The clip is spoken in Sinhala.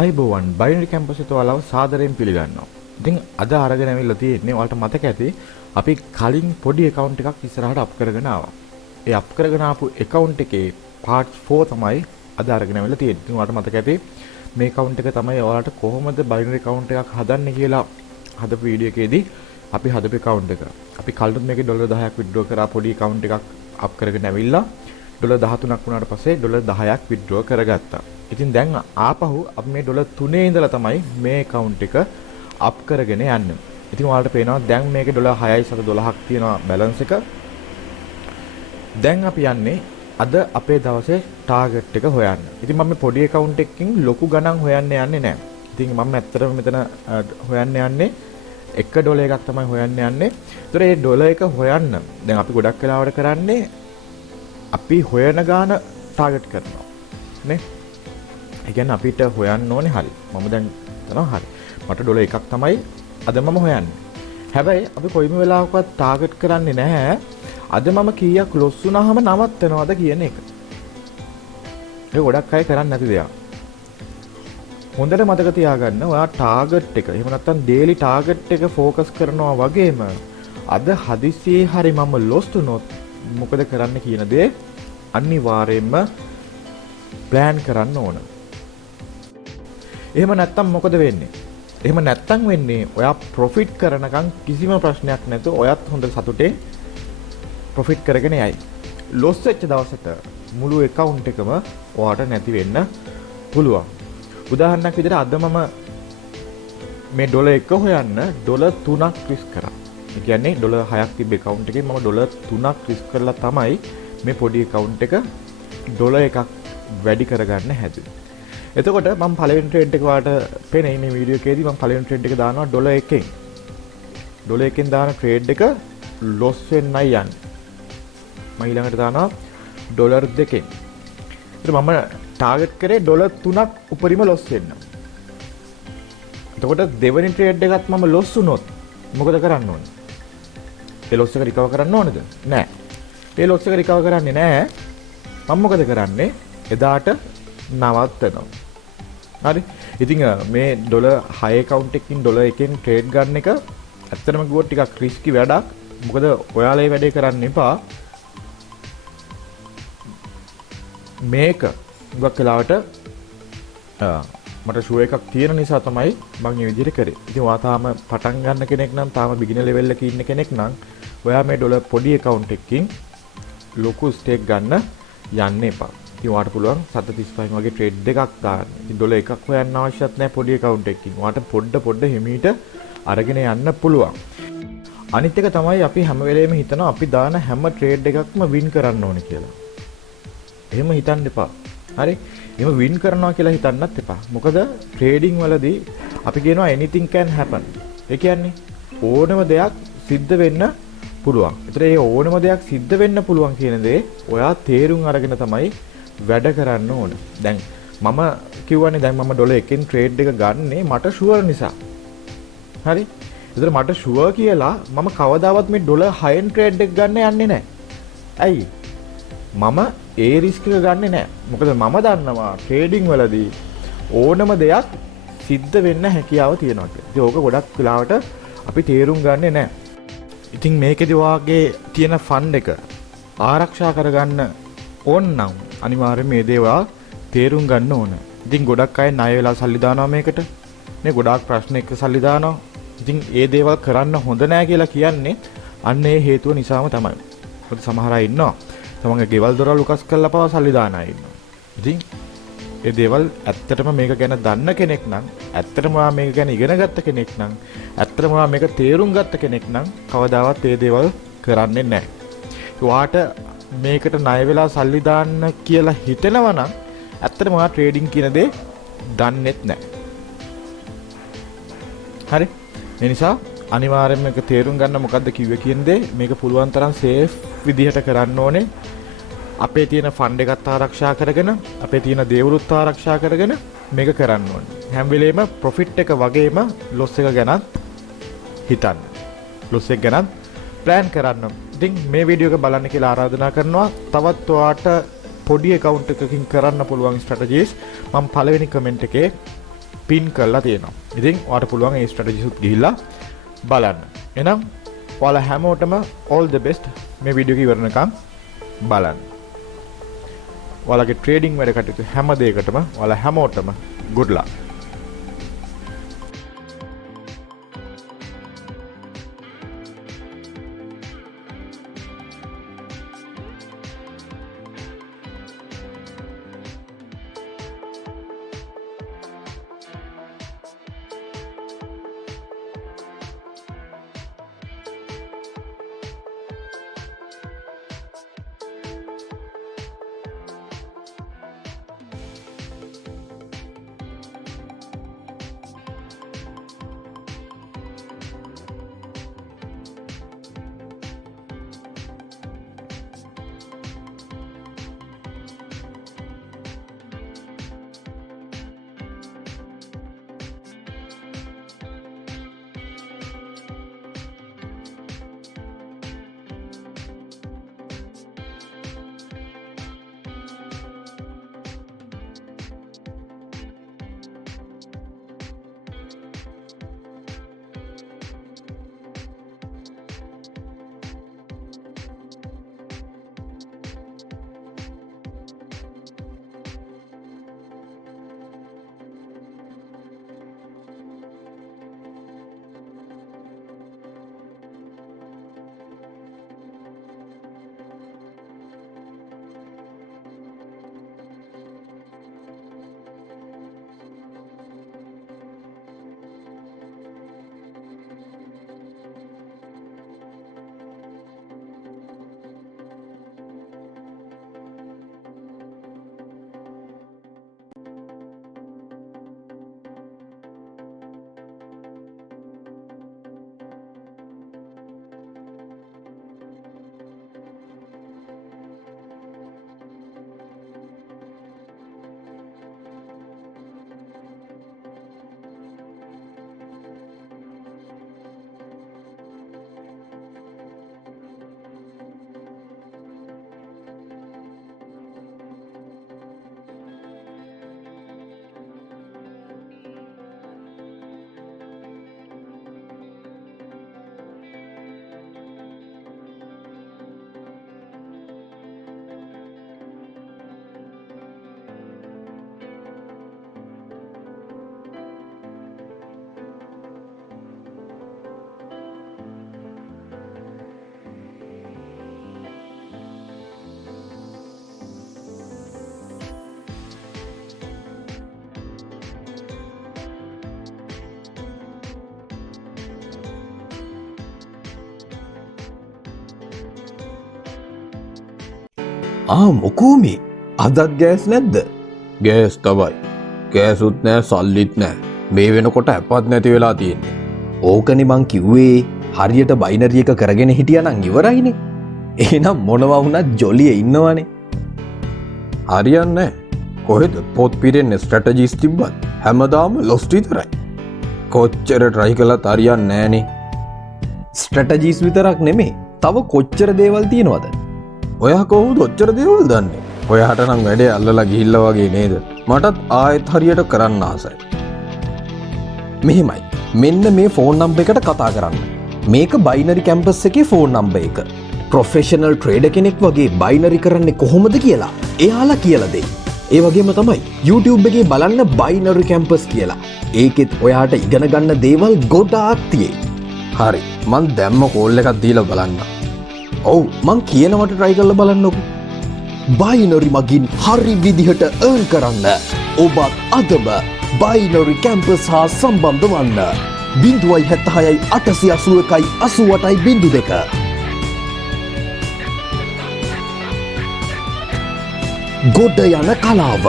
ආයිබෝවන් බයිනරි කැම්පස් එකේ ඔයාලව සාදරයෙන් පිළිගන්නවා. ඉතින් අද අරගෙන ඇවිල්ලා තියෙන්නේ ඔයාලට මතක ඇති අපි කලින් පොඩි account එකක් ඉස්සරහට අප් කරගෙන ආවා. ඒ අප් කරගෙන ආපු account එකේ part 4 තමයි අද අරගෙන ඇවිල්ලා තියෙන්නේ. ඉතින් ඔයාලට මතක ඇති මේ account එක තමයි ඔයාලට කොහොමද බයිනරි account එකක් හදන්නේ කියලා හදපු වීඩියෝ එකේදී අපි හදපු account එක. අපි කලින් මේකේ $10ක් withdraw කරා පොඩි account එකක් අප් කරගෙන ඇවිල්ලා $13ක් වුණාට පස්සේ $10ක් withdraw කරගත්තා. ඉතින් දැන් ආපහු අපි මේ $3 ඉඳලා තමයි මේ account එක අප් කරගෙන යන්නේ. ඉතින් ඔයාලට පේනවා දැන් මේකේ $6.12ක් තියෙනවා balance එක. දැන් අපි යන්නේ අද අපේ දවසේ target එක හොයන්න. ඉතින් මම මේ පොඩි account එකකින් ලොකු ගණන් හොයන්න යන්නේ නැහැ. ඉතින් මම ඇත්තටම මෙතන හොයන්න යන්නේ $1 එකක් තමයි හොයන්න යන්නේ. ඒතර මේ ඩොලර් එක හොයන්න දැන් අපි ගොඩක් වෙලාවට කරන්නේ අපි හොයන ගාන ටාගට් කරනවා නේ. ඒ කියන්නේ අපිට හොයන්න ඕනේ හරි. මම දැන් හිතනවා හරි. මට ඩොලර් එකක් තමයි අද මම හොයන්නේ. හැබැයි අපි කොයිම වෙලාවකවත් ටාගට් කරන්නේ නැහැ. අද මම කීයක් ලොස් වුණාම නවත්තනවද කියන එක. ඒක ගොඩක් අය කරන්නේ නැති දෙයක්. හොඳට මතක තියාගන්න ඔයා ටාගට් එක එහෙම නැත්නම් ඩේලි ටාගට් එක ફોකස් කරනවා වගේම අද හදිසියේ හරි මම ලොස් වුණොත් මොකද කරන්න කියන දේ අනිවාර්යයෙන්ම ප්ලෑන් කරන්න ඕන. එහෙම නැත්තම් මොකද වෙන්නේ? එහෙම නැත්තම් වෙන්නේ ඔයා ප්‍රොෆිට් කරනකම් කිසිම ප්‍රශ්නයක් නැතුව ඔයත් හොඳ සතුටෙන් ප්‍රොෆිට් කරගෙන යයි. ලොස් වෙච්ච දවසට මුළු account එකම ඔයාට නැති වෙන්න පුළුවන්. උදාහරණයක් විදිහට අද මම මේ ඩොලර් එක හොයන්න ඩොලර් 3ක් රිස්ක් කරා. ඒ කියන්නේ ඩොලර් 6ක් තිබ්බ account එකේ මම ඩොලර් 3ක් රිස්ක් කරලා තමයි මේ පොඩි account එක ඩොලර් එකක් වැඩි කරගන්න හැදුවේ. එතකොට මම පළවෙනි ට්‍රේඩ් එක වාට පෙනේ මේ වීඩියෝ එකේදී මම පළවෙනි ට්‍රේඩ් එක දානවා ඩොලර් 1කින්. ඩොලර් 1කින් දාන ට්‍රේඩ් එක ලොස් වෙන්නයි යන්නේ. මම ඊළඟට දානවා ඩොලර් 2කින්. ඒත් මම ටාගට් කරේ ඩොලර් 3ක් උපරිම ලොස් වෙන්න. එතකොට දෙවෙනි ට්‍රේඩ් එකත් මම ලොස් වුණොත් මොකද කරන්න ඕනේ? ඒ ලොස් එක රිකවර් කරන්න ඕනේද? නෑ. ඒ ලොස් එක රිකවර් කරන්නේ නෑ. මම මොකද කරන්නේ? එදාට නවත්තනවා. හරි. ඉතින් මේ ඩොලර් 6 account එකකින් ඩොලර් 1කින් ට්‍රේඩ් ගන්න එක ඇත්තටම කිව්වොත් ටිකක් රිස්කි වැඩක්. මොකද ඔයාලා මේ වැඩේ කරන්න එපා. මේක ගොඩක් වෙලාවට මට ෂෝ එකක් තියෙන නිසා තමයි මම මේ විදිහට කරේ. ඉතින් ඔයා තාම පටන් ගන්න කෙනෙක් නම් තාම බිගිනර් ලෙවල් එකේ ඉන්න කෙනෙක් නම් ඔයා මේ ඩොලර් පොඩි account එකකින් ලොකු ස්ටේක් ගන්න යන්න එපා. ඉතින් ඔයාට පුළුවන් 735 වගේ ට්‍රේඩ් දෙකක් දාන්න. ඉතින් ඩොලර් එකක් හොයන්න අවශ්‍යත් නැහැ පොඩි account එකකින්. ඔයාට පොඩ හිමීට අරගෙන යන්න පුළුවන්. අනිත් එක තමයි අපි හැම වෙලේම හිතනවා අපි දාන හැම ට්‍රේඩ් එකක්ම වින් කරන්න ඕනේ කියලා. එහෙම හිතන්න එපා. හරි? එහෙම වින් කරනවා කියලා හිතන්නත් එපා. මොකද ට්‍රේඩින් වලදී අපි කියනවා anything can happen. ඒ කියන්නේ ඕනම දෙයක් සිද්ධ වෙන්න පුළුවන්. ඒතර ඒ ඕනම දෙයක් සිද්ධ වෙන්න පුළුවන් කියන දේ ඔයා තේරුම් අරගෙන තමයි වැඩ කරන්න ඕන. දැන් මම කියවනේ දැන් මම ඩොලර් 1කින් ට්‍රේඩ් එක ගන්නේ මට ෂුවර් නිසා. හරි? ඒතර මට ෂුවර් කියලා මම කවදාවත් මේ ඩොලර් 6න් ට්‍රේඩ් එක ගන්න යන්නේ නැහැ. ඇයි? මම ඒ රිස්ක් එක ගන්නෙ නැහැ. මොකද මම දන්නවා ට්‍රේඩින් වලදී ඕනම දෙයක් සිද්ධ වෙන්න හැකියාව තියෙනවා කියලා. ඉතින් ඕක ගොඩක් වෙලාවට අපි තේරුම් ගන්නෙ නැහැ. ඉතින් මේකෙදි වාගේ තියෙන ෆන්ඩ් එක ආරක්ෂා කරගන්න ඕන නම් අනිවාර්යයෙන් මේ දේවල් තේරුම් ගන්න ඕන. ඉතින් ගොඩක් අය ණය වෙලා සල්ලි දානවා මේකට. නේ ගොඩාක් ප්‍රශ්න එක්ක සල්ලි දානවා. ඉතින් ඒ දේවල් කරන්න හොඳ නැහැ කියලා කියන්නේ අන්න ඒ හේතුව නිසාම තමයි. මොකද සමහර අය ඉන්නවා තමන්ගේ ගෙවල් දොරවල් උකස් කරලා පවා සල්ලි දාන අය ඉන්නවා. ඉතින් ඒ දේවල් ඇත්තටම මේක ගැන දන්න කෙනෙක් නම් ඇත්තටම මේක ගැන ඉගෙන ගත්ත කෙනෙක් නම් ඇත්තටම මේක තේරුම් ගත්ත කෙනෙක් නම් කවදාවත් ඒ දේවල් කරන්නේ නැහැ. ඔයාට මේකට ණය වෙලා සල්ලි දාන්න කියලා හිතෙනවා නම් ඇත්තටම ඔයා ට්‍රේඩින් කියන දේ දන්නෙත් නැහැ. හරි? ඒ නිසා අනිවාර්යයෙන්ම මේක තේරුම් ගන්න මොකද්ද කිව්වේ කියන දේ මේක පුළුවන් තරම් සේෆ් විදිහට කරන්න ඕනේ. අපේ තියෙන ෆන්ඩ් එකත් ආරක්ෂා කරගෙන අපේ තියෙන දේවලුත් ආරක්ෂා කරගෙන මේක කරන්න ඕනේ. හැම වෙලේම ප්‍රොෆිට් එක වගේම ලොස් එක ගැනත් හිතන්න. ලොස් එක ගැනත් ප්ලෑන් කරන්න. ඉතින් මේ වීඩියෝ එක බලන්න කියලා ආරාධනා කරනවා. තවත් ඔයාට පොඩි account එකකින් කරන්න පුළුවන් ස්ට්‍රැටජිස් මම පළවෙනි කමෙන්ට් එකේ පින් කරලා තියෙනවා. ඉතින් ඔයාලට පුළුවන් මේ ස්ට්‍රැටජිස් උත් ගිහිල්ලා බලන්න. එහෙනම් ඔයාලා හැමෝටම all the best මේ වීඩියෝ එක ඉවරනකම් බලන්න. ඔයාලගේ ට්‍රේඩින් වැඩ කටයුතු හැම දෙයකටම ඔයාලා හැමෝටම good luck. මොකෝ මේ අදත් ගෑස් නැද්ද? ගෑස් තමයි. ගෑසුත් නෑ සල්ලිත් නෑ. මේ වෙනකොට අපත් නැති වෙලා තියෙන්නේ. ඕකනේ මං කිව්වේ හරියට බයිනරි එක කරගෙන හිටියානම් ඉවරයිනේ. එහෙනම් මොනවා වුණත් ජොලියේ ඉන්නවනේ. හරියන්නේ නෑ. කොහෙද පොත් පිරෙන්නේ ස්ට්‍රැටජිස් තිබ්බත් හැමදාම ලොස්ට් විතරයි. කොච්චර try කළත් හරියන්නේ නෑනේ. ස්ට්‍රැටජිස් විතරක් නෙමෙයි. තව කොච්චර දේවල් තියෙනවද? ඔයා කොහොමද ඔච්චර දේවල් දන්නේ? ඔයාට නම් වැඩේ අල්ලලා ගිහිල්ලා වගේ නේද? මටත් ආයෙත් හරියට කරන්න ආසයි. මෙහෙමයි. මෙන්න මේ ෆෝන් නම්බර් එකට කතා කරන්න. මේක බයිනරි කැම්පස් එකේ ෆෝන් නම්බර් එක. ප්‍රොෆෙෂනල් ට්‍රේඩර් කෙනෙක් වගේ බයිනරි කරන්නේ කොහොමද කියලා එයාලා කියලා දෙයි. ඒ වගේම තමයි YouTube එකේ බලන්න බයිනරි කැම්පස් කියලා. ඒකෙත් ඔයාට ඉගෙන ගන්න දේවල් ගොඩාක් තියෙයි. හරි. මං දැම්ම කෝල් එකක් දීලා බලන්න. ඔව් මං කියනවට try කරලා බලන්නකෝ. බයිනරි මගින් හරි විදිහට earn කරන්න. ඔබත් අදම බයිනරි කැම්පස් හා සම්බන්ධ වන්න. 076යි 881යි 88යි 02. ගොඩ යන කලාව.